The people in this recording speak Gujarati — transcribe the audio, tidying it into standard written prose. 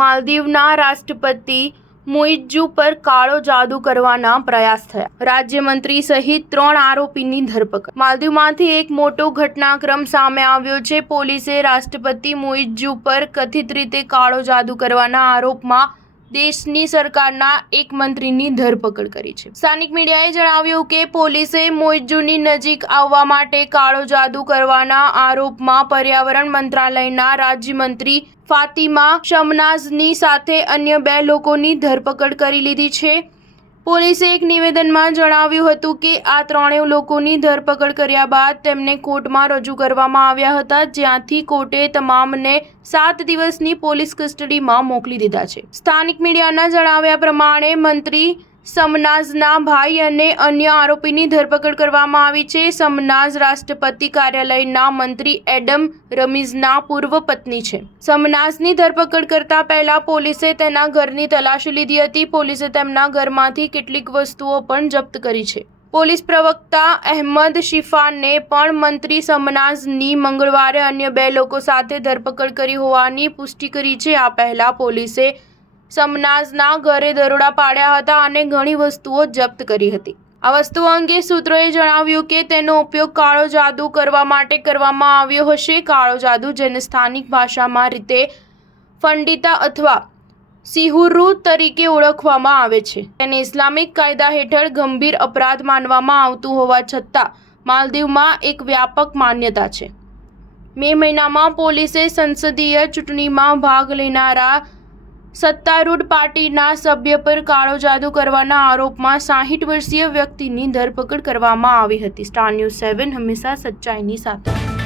માલદીવના રાષ્ટ્રપતિ મુઇઝ્ઝુ પર કાળો જાદુ કરવાના પ્રયાસ થયા. રાજ્યમંત્રી સહિત 3 આરોપીની ધરપકડ. માલદીવમાંથી એક મોટો ઘટનાક્રમ સામે આવ્યો છે. પોલીસે રાષ્ટ્રપતિ મુઇઝ્ઝુ પર કથિત રીતે કાળો જાદુ કરવાના આરોપમાં દેશની સરકારના એક મંત્રીની ધરપકડ કરી છે. સ્થાનિક મીડિયાએ જણાવ્યું કે પોલીસે મુઇઝ્ઝુની નજીક આવવા માટે કાળો જાદુ કરવાના આરોપમાં પર્યાવરણ મંત્રાલયના રાજ્યમંત્રી ફાતિમા શમનાઝની સાથે અન્ય 2 લોકોની ધરપકડ કરી લીધી છે. પોલીસે એક નિવેદનમાં જણાવ્યું હતું કે આ 3 લોકોની ધરપકડ કર્યા બાદ તેમને કોર્ટમાં રજૂ કરવામાં આવ્યા હતા, જ્યાંથી કોર્ટે તમામને 7 દિવસની પોલીસ કસ્ટડીમાં મોકલી દીધા છે. સ્થાનિક મીડિયાના જણાવ્યા પ્રમાણે મંત્રી શમનાઝના ભાઈ અને અન્ય આરોપીની ધરપકડ કરવામાં આવી છે. શમનાઝ રાષ્ટ્રપતિ કાર્યાલયના મંત્રી એડમ રમીઝના પૂર્વ પત્ની છે. શમનાઝની ધરપકડ કરતા પહેલા પોલીસે તેના ઘરની તલાશી લીધી હતી. પોલીસે તેમના ઘરમાંથી કેટલીક વસ્તુઓ પણ જપ્ત કરી છે. પોલીસ પ્રવક્તા અહેમદ શિફાને પણ મંત્રી શમનાઝની મંગળવારે અન્ય 2 લોકો સાથે ધરપકડ કરી હોવાની પુષ્ટિ કરી છે. આ પહેલા પોલીસે શમનાઝના ઘરે દરોડા પાડ્યા હતા અને ઘણી વસ્તુઓ જપ્ત કરી હતી. આ વસ્તુઓ અંગે સૂત્રોએ જણાવ્યું કે તેનો ઉપયોગ કાળો જાદુ કરવા માટે કરવામાં આવ્યો હશે. કાળો જાદુ, જેને સ્થાનિક ભાષામાં રીતે ફંડિતા અથવા સિહુરુ તરીકે ઓળખવામાં આવે છે, તેને ઇસ્લામિક કાયદા હેઠળ ગંભીર અપરાધ માનવામાં આવતું હોવા છતાં માલદીવમાં એક વ્યાપક માન્યતા છે. મે મહિનામાં પોલીસે સંસદીય ચૂંટણીમાં ભાગ લેનારા સત્તારૂઢ પાર્ટીના સભ્ય પર કાળો જાદુ કરવાના આરોપમાં 60 વર્ષીય વ્યક્તિની ધરપકડ કરવામાં આવી હતી. સ્ટાર ન્યૂઝ 7 હંમેશા સચ્ચાઈની સાથે.